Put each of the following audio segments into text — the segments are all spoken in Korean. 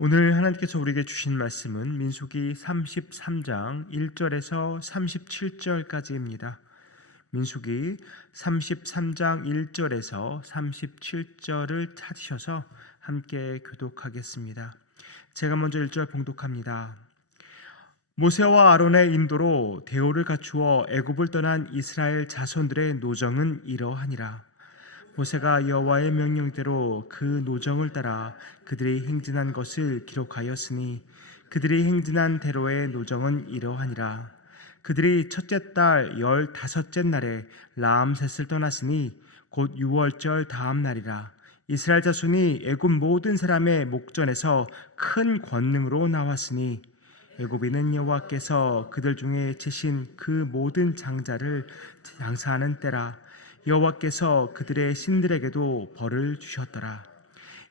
오늘 하나님께서 우리에게 주신 말씀은 민수기 33장 1절에서 37절까지입니다. 민수기 33장 1절에서 37절을 찾으셔서 함께 교독하겠습니다. 제가 먼저 1절 봉독합니다. 모세와 아론의 인도로 대오를 갖추어 애굽을 떠난 이스라엘 자손들의 노정은 이러하니라. 모세가 여호와의 명령대로 그 노정을 따라 그들이 행진한 것을 기록하였으니 그들이 행진한 대로의 노정은 이러하니라. 그들이 첫째 달 15째 날에 라암셋을 떠났으니 곧 6월절 다음 날이라. 이스라엘 자손이 애굽 모든 사람의 목전에서 큰 권능으로 나왔으니 애굽인은 여호와께서 그들 중에 치신 그 모든 장자를 장사하는 때라. 여호와께서 그들의 신들에게도 벌을 주셨더라.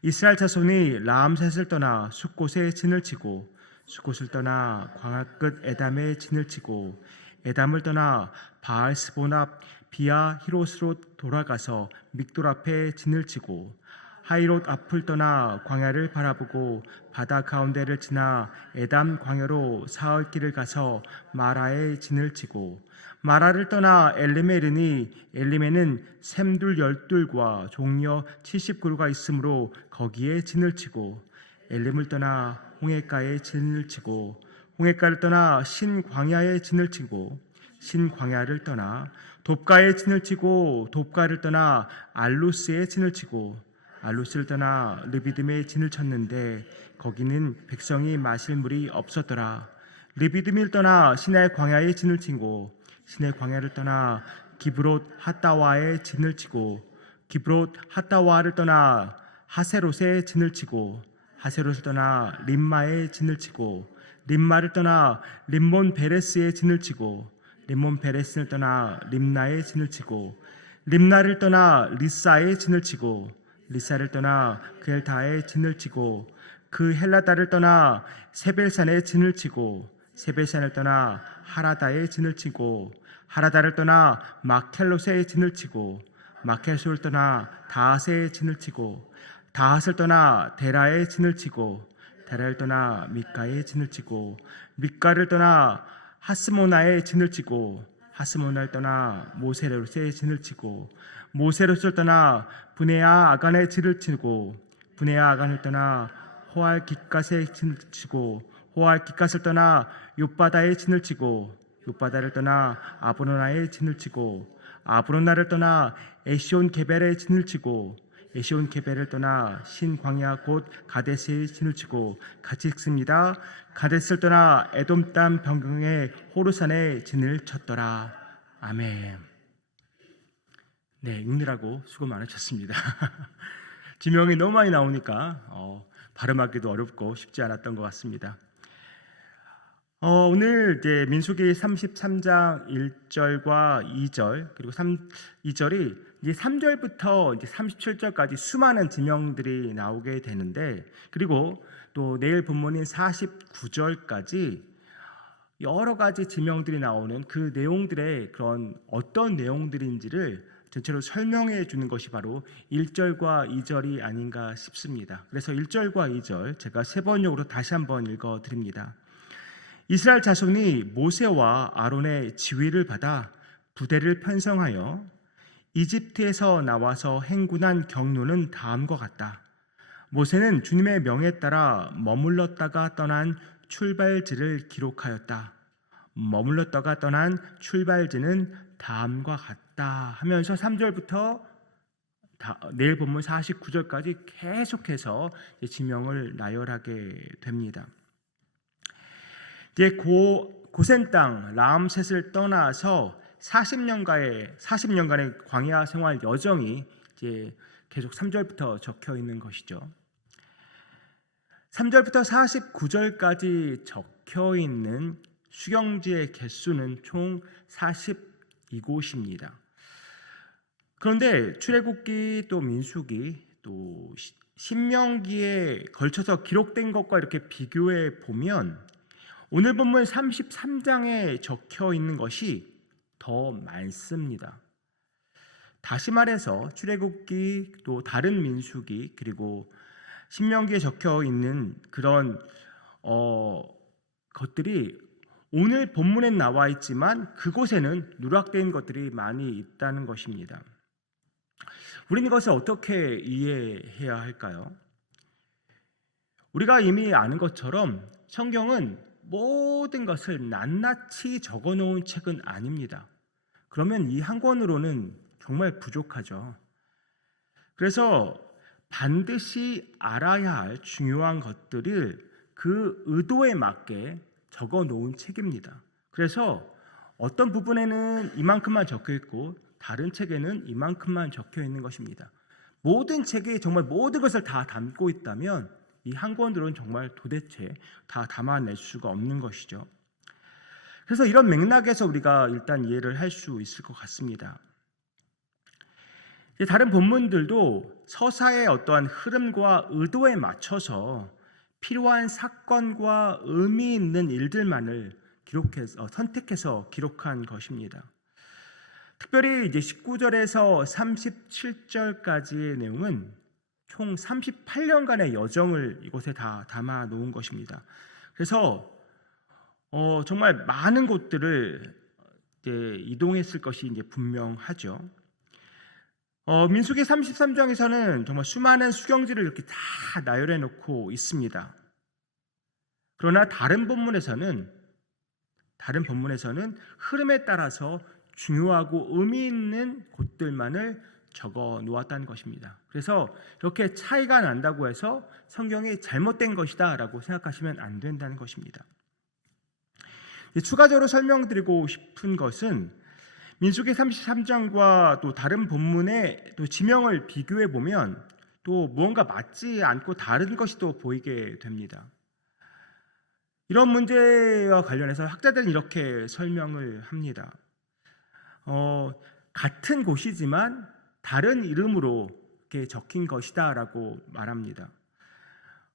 이스라엘 자손이 라암셋을 떠나 숫곳에 진을 치고 숫곳을 떠나 광야 끝 에담에 진을 치고 에담을 떠나 바알스본 앞 비아 히롯으로 돌아가서 믹돌 앞에 진을 치고 하이롯 앞을 떠나 광야를 바라보고 바다 가운데를 지나 에담 광야로 사흘 길을 가서 마라에 진을 치고 마라를 떠나 엘림에 이르니 엘림에는 샘둘 12과 종려 70그루가 있으므로 거기에 진을 치고 엘림을 떠나 홍해가에 진을 치고 홍해가를 떠나 신광야에 진을 치고 신광야를 떠나 돕가에 진을 치고 돕가를 떠나 알루스에 진을 치고 알루스를 떠나 르비딤에 진을 쳤는데 거기는 백성이 마실 물이 없었더라. 르비딤을 떠나 시내 광야에 진을 치고 시내 광야를 떠나 기브롯 핫다와에 진을 치고 기브롯 핫다와를 떠나 하세롯에 진을 치고 하세롯을 떠나 림마에 진을 치고 림마를 떠나 림몬 베레스에 진을 치고 림몬 베레스를 떠나 림나에 진을 치고 림나를 떠나 리사에 진을 치고 리사를 떠나 그 엘다에 진을 치고 그 헬라다를 떠나 세벨산에 진을 치고 세벨산을 떠나 하라다에 진을 치고 하라다를 떠나 마켈롯에 진을 치고 마켈롯을 떠나 다하스에 진을 치고 다하스를 떠나 데라에 진을 치고 데라를 떠나 미가에 진을 치고 미가를 떠나 하스모나에 진을 치고 하스모나를 떠나 모세롯에 진을 치고 모세롯을 떠나 브네아 아간에 진을 치고 브네아 아간을 떠나 호알 깃갓에 진을 치고 호알 깃갓을 떠나 욥바다에 진을 치고 욥바다를 떠나 아브로나에 진을 치고 아브로나를 떠나 에시온 게벨에 진을 치고 에시온 게벨을 떠나 신광야 곧 가데스에 진을 치고 같이 읽습니다. 가데스를 떠나 에돔 땅 변경의 호르산에 진을 쳤더라. 아멘. 네, 읽느라고 수고 많으셨습니다. 지명이 너무 많이 나오니까 발음하기도 어렵고 쉽지 않았던 것 같습니다. 오늘 이제 민수기 33장 1절과 2절 그리고 2절이 이제 3절부터 이제 37절까지 수많은 지명들이 나오게 되는데, 그리고 또 내일 본문인 49절까지 여러 가지 지명들이 나오는 그 내용들의 그런 어떤 내용들인지를 전체로 설명해 주는 것이 바로 1절과 2절이 아닌가 싶습니다. 그래서 1절과 2절 제가 세 번역으로 다시 한번 읽어 드립니다. 이스라엘 자손이 모세와 아론의 지휘를 받아 부대를 편성하여 이집트에서 나와서 행군한 경로는 다음과 같다. 모세는 주님의 명에 따라 머물렀다가 떠난 출발지를 기록하였다. 머물렀다가 떠난 출발지는 다음과 같다 하면서 3절부터 내일 본문 49절까지 계속해서 지명을 나열하게 됩니다. 이제 고센 땅 라암셋을 떠나서 40년간의 광야 생활 여정이 이제 계속 3절부터 적혀 있는 것이죠. 3절부터 49절까지 적혀 있는 수경지의 개수는 총 42곳입니다. 그런데 출애굽기 또 민수기 또 신명기에 걸쳐서 기록된 것과 이렇게 비교해 보면 오늘 본문 33장에 적혀 있는 것이 더 많습니다. 다시 말해서 출애굽기 또 다른 민수기 그리고 신명기에 적혀 있는 그런 것들이 오늘 본문엔 나와 있지만 그곳에는 누락된 것들이 많이 있다는 것입니다. 우리는 이것을 어떻게 이해해야 할까요? 우리가 이미 아는 것처럼 성경은 모든 것을 낱낱이 적어 놓은 책은 아닙니다. 그러면 이 한 권으로는 정말 부족하죠. 그래서 반드시 알아야 할 중요한 것들을 그 의도에 맞게 적어 놓은 책입니다. 그래서 어떤 부분에는 이만큼만 적혀 있고 다른 책에는 이만큼만 적혀 있는 것입니다. 모든 책이 정말 모든 것을 다 담고 있다면 이 한 권으로는 정말 도대체 다 담아낼 수가 없는 것이죠. 그래서 이런 맥락에서 우리가 일단 이해를 할 수 있을 것 같습니다. 다른 본문들도 서사의 어떠한 흐름과 의도에 맞춰서 필요한 사건과 의미 있는 일들만을 선택해서 기록한 것입니다. 특별히 이제 19절에서 37절까지의 내용은 총 38년간의 여정을 이곳에 다 담아 놓은 것입니다. 그래서 정말 많은 곳들을 이제 이동했을 것이 이제 분명하죠. 민수기 33장에서는 정말 수많은 수경지를 이렇게 다 나열해 놓고 있습니다. 그러나 다른 본문에서는 흐름에 따라서 중요하고 의미 있는 곳들만을 적어 놓았다는 것입니다. 그래서 이렇게 차이가 난다고 해서 성경이 잘못된 것이다라고 생각하시면 안 된다는 것입니다. 추가적으로 설명드리고 싶은 것은 민수기 33장과 또 다른 본문의 또 지명을 비교해 보면 또 무언가 맞지 않고 다른 것이 또 보이게 됩니다. 이런 문제와 관련해서 학자들은 이렇게 설명을 합니다. 같은 곳이지만 다른 이름으로 이렇게 적힌 것이다라고 말합니다.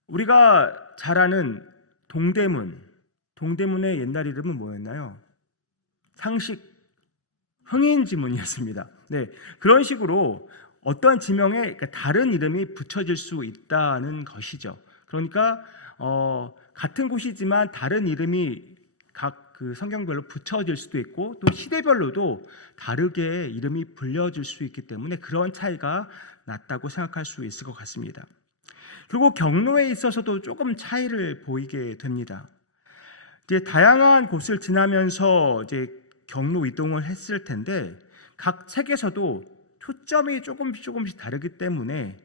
우리가 잘 아는 동대문의 옛날 이름은 뭐였나요? 상식 흥인지문이었습니다. 네, 그런 식으로 어떤 지명에 다른 이름이 붙여질 수 있다는 것이죠. 그러니까 같은 곳이지만 다른 이름이 각 그 성경별로 붙여질 수도 있고 또 시대별로도 다르게 이름이 불려질 수 있기 때문에 그런 차이가 났다고 생각할 수 있을 것 같습니다. 그리고 경로에 있어서도 조금 차이를 보이게 됩니다. 이제 다양한 곳을 지나면서 이제 경로 이동을 했을 텐데 각 책에서도 초점이 조금씩 다르기 때문에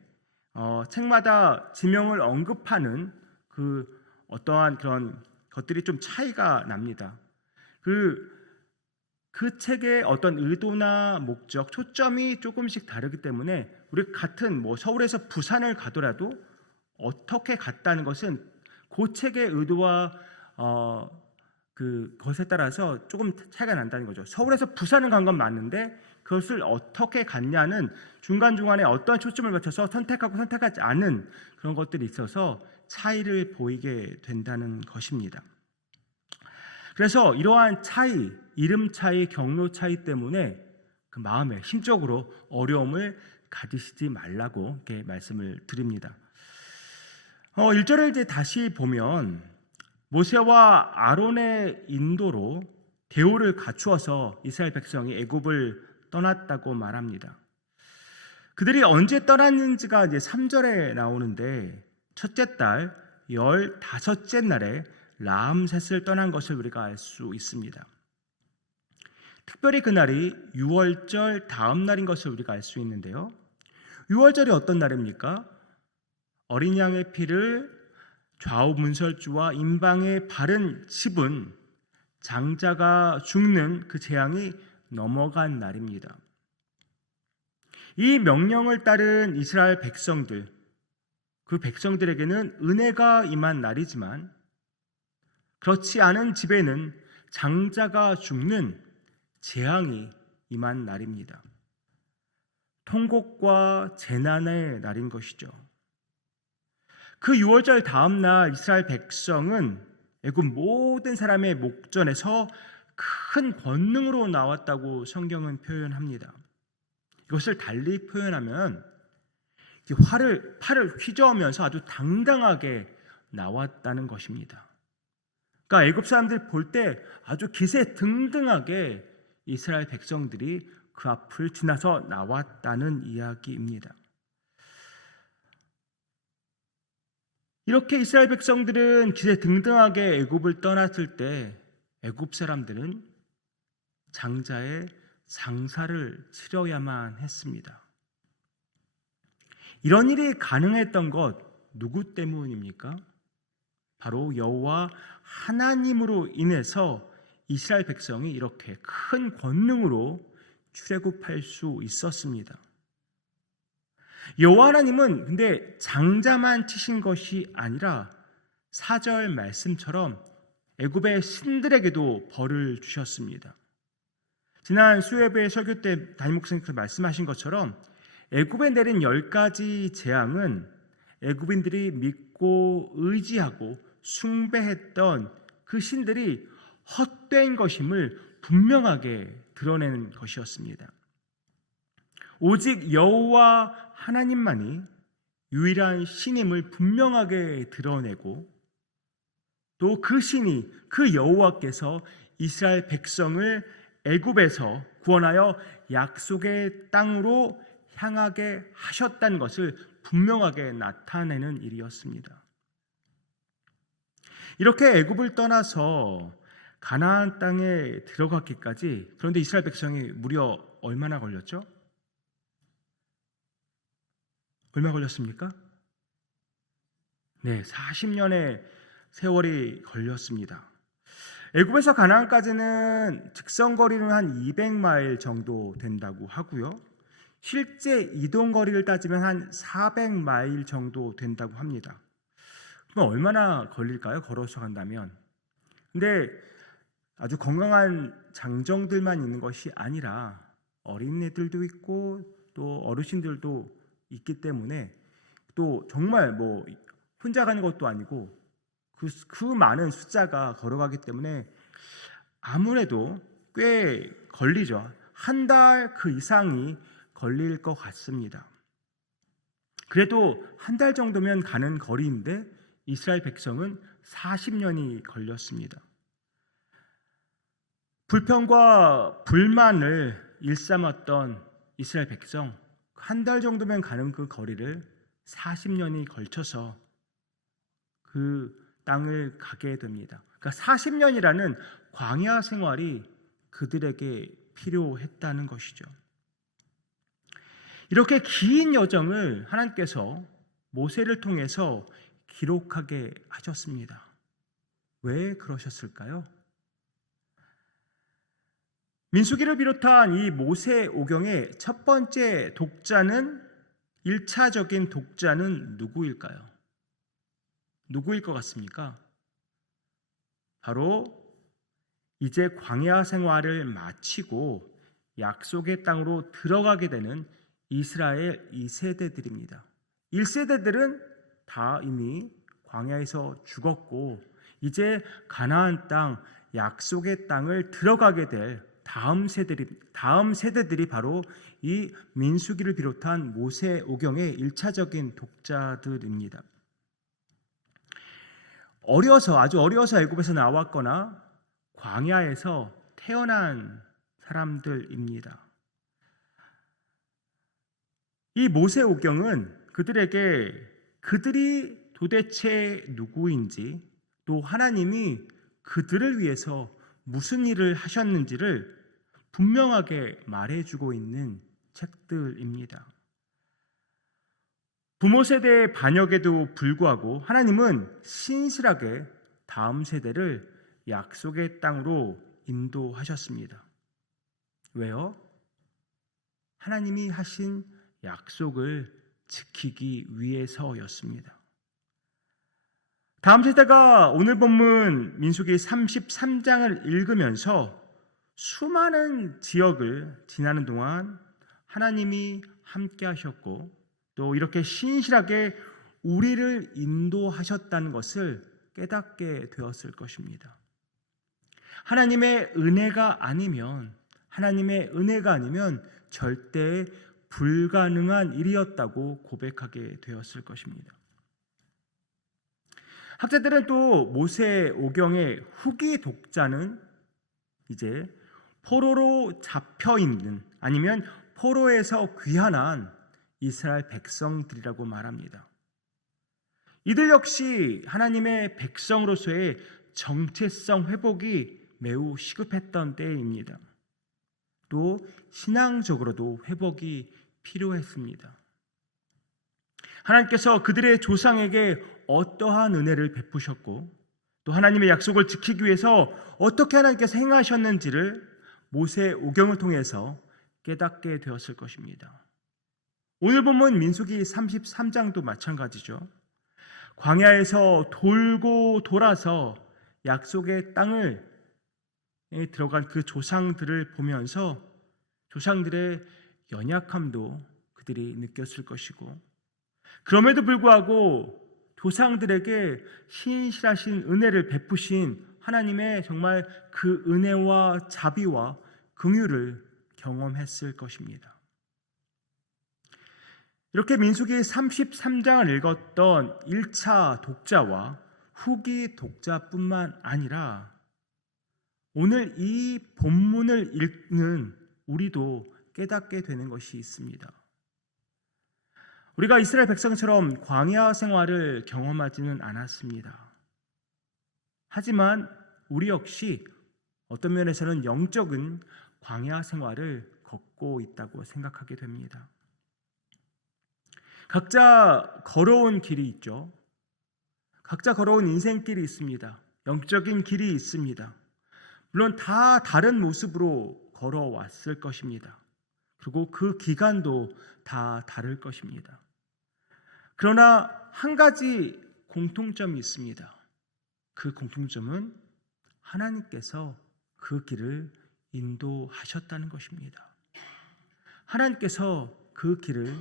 책마다 지명을 언급하는 그 어떠한 그런 것들이 좀 차이가 납니다. 그 책의 어떤 의도나 목적, 초점이 조금씩 다르기 때문에 우리 같은 서울에서 부산을 가더라도 어떻게 갔다는 것은 그 책의 의도와 그것에 따라서 조금 차이가 난다는 거죠. 서울에서 부산을 간 건 맞는데 그것을 어떻게 갔냐는 중간중간에 어떠한 초점을 맞춰서 선택하고 선택하지 않은 그런 것들이 있어서 차이를 보이게 된다는 것입니다. 그래서 이러한 차이, 이름 차이, 경로 차이 때문에 그 마음에 심적으로 어려움을 가지시지 말라고 이렇게 말씀을 드립니다. 1절을 이제 다시 보면 모세와 아론의 인도로 대우를 갖추어서 이스라엘 백성이 애굽을 떠났다고 말합니다. 그들이 언제 떠났는지가 이제 3절에 나오는데 첫째 달 15째 날에 라암셋을 떠난 것을 우리가 알 수 있습니다. 특별히 그날이 6월절 다음 날인 것을 우리가 알 수 있는데요. 6월절이 어떤 날입니까? 어린 양의 피를 좌우 문설주와 임방에 바른 집은 장자가 죽는 그 재앙이 넘어간 날입니다. 이 명령을 따른 이스라엘 백성들, 그 백성들에게는 은혜가 임한 날이지만 그렇지 않은 집에는 장자가 죽는 재앙이 임한 날입니다. 통곡과 재난의 날인 것이죠. 그 6월절 다음 날 이스라엘 백성은 애굽 모든 사람의 목전에서 큰 권능으로 나왔다고 성경은 표현합니다. 이것을 달리 표현하면 팔을 휘저으면서 아주 당당하게 나왔다는 것입니다. 그러니까 애굽 사람들이 볼 때 아주 기세 등등하게 이스라엘 백성들이 그 앞을 지나서 나왔다는 이야기입니다. 이렇게 이스라엘 백성들은 기세 등등하게 애굽을 떠났을 때 애굽 사람들은 장자의 장사를 치러야만 했습니다. 이런 일이 가능했던 것 누구 때문입니까? 바로 여호와 하나님으로 인해서 이스라엘 백성이 이렇게 큰 권능으로 출애굽할 수 있었습니다. 여호와 하나님은 근데 장자만 치신 것이 아니라 4절 말씀처럼 애굽의 신들에게도 벌을 주셨습니다. 지난 수요예배 설교 때 담임 목사님께서 말씀하신 것처럼 애굽에 내린 10가지 재앙은 애굽인들이 믿고 의지하고 숭배했던 그 신들이 헛된 것임을 분명하게 드러내는 것이었습니다. 오직 여호와 하나님만이 유일한 신임을 분명하게 드러내고 또 그 신이 그 여호와께서 이스라엘 백성을 애굽에서 구원하여 약속의 땅으로 향하게 하셨다는 것을 분명하게 나타내는 일이었습니다. 이렇게 애굽을 떠나서 가나안 땅에 들어갔기까지, 그런데 이스라엘 백성이 무려 얼마나 걸렸죠? 얼마 걸렸습니까? 네, 40년의 세월이 걸렸습니다. 애굽에서 가나안까지는 직선 거리는 한 200마일 정도 된다고 하고요. 실제 이동 거리를 따지면 한 400마일 정도 된다고 합니다. 그럼 얼마나 걸릴까요? 걸어서 간다면. 근데 아주 건강한 장정들만 있는 것이 아니라 어린애들도 있고 또 어르신들도 있기 때문에 또 정말 뭐 혼자 가는 것도 아니고 그 많은 숫자가 걸어가기 때문에 아무래도 꽤 걸리죠. 한 달 그 이상이 걸릴 것 같습니다. 그래도 한 달 정도면 가는 거리인데 이스라엘 백성은 40년이 걸렸습니다. 불평과 불만을 일삼았던 이스라엘 백성, 한 달 정도면 가는 그 거리를 40년이 걸쳐서 그 땅을 가게 됩니다. 그러니까 40년이라는 광야 생활이 그들에게 필요했다는 것이죠. 이렇게 긴 여정을 하나님께서 모세를 통해서 기록하게 하셨습니다. 왜 그러셨을까요? 민수기를 비롯한 이 모세오경의 첫 번째 독자는 1차적인 독자는 누구일까요? 누구일 것 같습니까? 바로 이제 광야 생활을 마치고 약속의 땅으로 들어가게 되는 이스라엘 2세대들입니다. 1세대들은 다 이미 광야에서 죽었고 이제 가나안 땅, 약속의 땅을 들어가게 될 다음 세대들이 바로 이 민수기를 비롯한 모세오경의 1차적인 독자들입니다. 아주 어려서 애굽에서 나왔거나 광야에서 태어난 사람들입니다. 이 모세오경은 그들이 도대체 누구인지 또 하나님이 그들을 위해서 무슨 일을 하셨는지를 분명하게 말해주고 있는 책들입니다. 부모 세대의 반역에도 불구하고 하나님은 신실하게 다음 세대를 약속의 땅으로 인도하셨습니다. 왜요? 하나님이 하신 약속을 지키기 위해서였습니다. 다음 세대가 오늘 본문 민수기 33장을 읽으면서 수많은 지역을 지나는 동안 하나님이 함께 하셨고 또 이렇게 신실하게 우리를 인도하셨다는 것을 깨닫게 되었을 것입니다. 하나님의 은혜가 아니면 절대 불가능한 일이었다고 고백하게 되었을 것입니다. 학자들은 또 모세 오경의 후기 독자는 이제 포로로 잡혀 있는 아니면 포로에서 귀환한 이스라엘 백성들이라고 말합니다. 이들 역시 하나님의 백성으로서의 정체성 회복이 매우 시급했던 때입니다. 또 신앙적으로도 회복이 필요했습니다. 하나님께서 그들의 조상에게 어떠한 은혜를 베푸셨고 또 하나님의 약속을 지키기 위해서 어떻게 하나님께서 행하셨는지를 모세 오경을 통해서 깨닫게 되었을 것입니다. 오늘 본문 민수기 33장도 마찬가지죠. 광야에서 돌고 돌아서 약속의 땅을 들어간 그 조상들을 보면서 조상들의 연약함도 그들이 느꼈을 것이고 그럼에도 불구하고 조상들에게 신실하신 은혜를 베푸신 하나님의 정말 그 은혜와 자비와 긍휼을 경험했을 것입니다. 이렇게 민수기 33장을 읽었던 1차 독자와 후기 독자뿐만 아니라 오늘 이 본문을 읽는 우리도 깨닫게 되는 것이 있습니다. 우리가 이스라엘 백성처럼 광야 생활을 경험하지는 않았습니다. 하지만 우리 역시 어떤 면에서는 영적인 광야 생활을 걷고 있다고 생각하게 됩니다. 각자 걸어온 길이 있죠. 각자 걸어온 인생길이 있습니다. 영적인 길이 있습니다. 물론 다 다른 모습으로 걸어왔을 것입니다. 그리고 그 기간도 다 다를 것입니다. 그러나 한 가지 공통점이 있습니다. 그 공통점은 하나님께서 그 길을 인도하셨다는 것입니다. 하나님께서 그 길을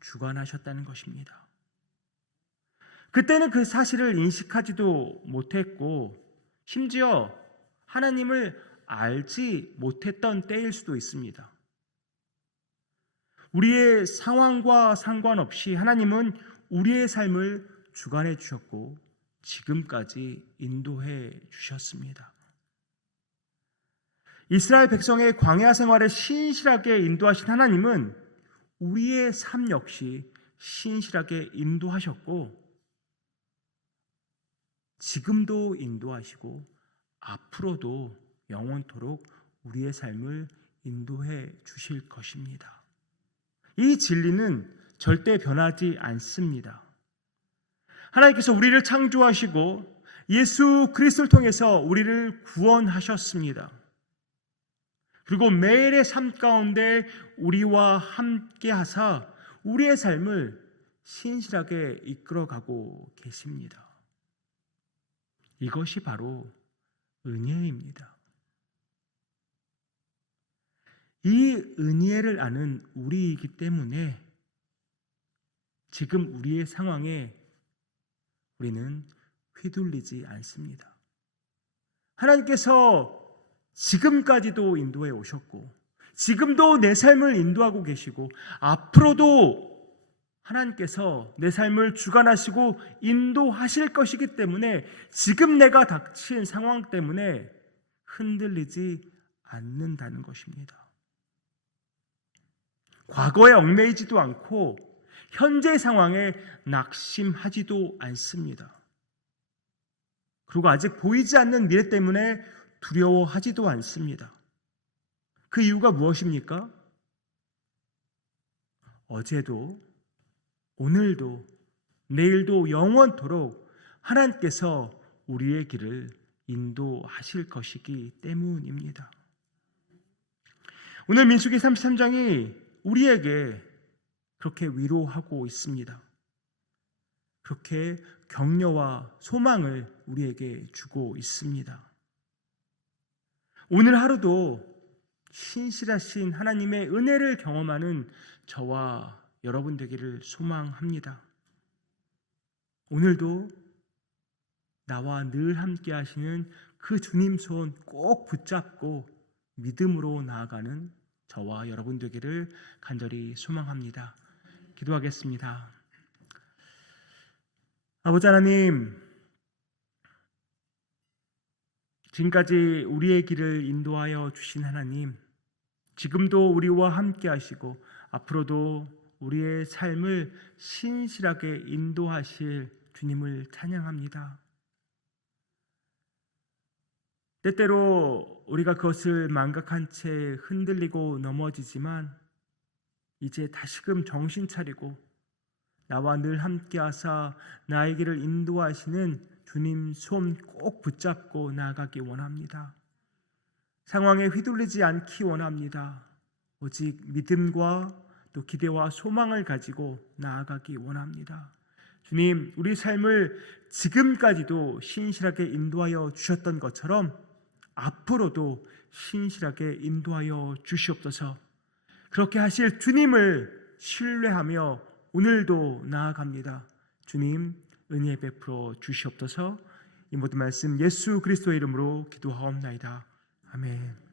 주관하셨다는 것입니다. 그때는 그 사실을 인식하지도 못했고 심지어 하나님을 알지 못했던 때일 수도 있습니다. 우리의 상황과 상관없이 하나님은 우리의 삶을 주관해 주셨고 지금까지 인도해 주셨습니다. 이스라엘 백성의 광야 생활을 신실하게 인도하신 하나님은 우리의 삶 역시 신실하게 인도하셨고 지금도 인도하시고 앞으로도 영원토록 우리의 삶을 인도해 주실 것입니다. 이 진리는 절대 변하지 않습니다. 하나님께서 우리를 창조하시고 예수 그리스도를 통해서 우리를 구원하셨습니다. 그리고 매일의 삶 가운데 우리와 함께 하사 우리의 삶을 신실하게 이끌어가고 계십니다. 이것이 바로 은혜입니다. 이 은혜를 아는 우리이기 때문에 지금 우리의 상황에 우리는 휘둘리지 않습니다. 하나님께서 지금까지도 인도해 오셨고 지금도 내 삶을 인도하고 계시고 앞으로도 하나님께서 내 삶을 주관하시고 인도하실 것이기 때문에 지금 내가 닥친 상황 때문에 흔들리지 않는다는 것입니다. 과거에 얽매이지도 않고 현재 상황에 낙심하지도 않습니다. 그리고 아직 보이지 않는 미래 때문에 두려워하지도 않습니다. 그 이유가 무엇입니까? 어제도 오늘도 내일도 영원토록 하나님께서 우리의 길을 인도하실 것이기 때문입니다. 오늘 민수기 33장이 우리에게 그렇게 위로하고 있습니다. 그렇게 격려와 소망을 우리에게 주고 있습니다. 오늘 하루도 신실하신 하나님의 은혜를 경험하는 저와 여러분 되기를 소망합니다. 오늘도 나와 늘 함께 하시는 그 주님 손 꼭 붙잡고 믿음으로 나아가는 저와 여러분 되기를 간절히 소망합니다. 기도하겠습니다. 아버지 하나님, 지금까지 우리의 길을 인도하여 주신 하나님, 지금도 우리와 함께 하시고 앞으로도 우리의 삶을 신실하게 인도하실 주님을 찬양합니다. 때때로 우리가 그것을 망각한 채 흔들리고 넘어지지만 이제 다시금 정신 차리고 나와 늘 함께 하사 나의 길을 인도하시는 주님 손 꼭 붙잡고 나아가기 원합니다. 상황에 휘둘리지 않기 원합니다. 오직 믿음과 또 기대와 소망을 가지고 나아가기 원합니다. 주님, 우리 삶을 지금까지도 신실하게 인도하여 주셨던 것처럼 앞으로도 신실하게 인도하여 주시옵소서. 그렇게 하실 주님을 신뢰하며 오늘도 나아갑니다. 주님, 은혜 베풀어 주시옵소서. 이 모든 말씀 예수 그리스도의 이름으로 기도하옵나이다. 아멘.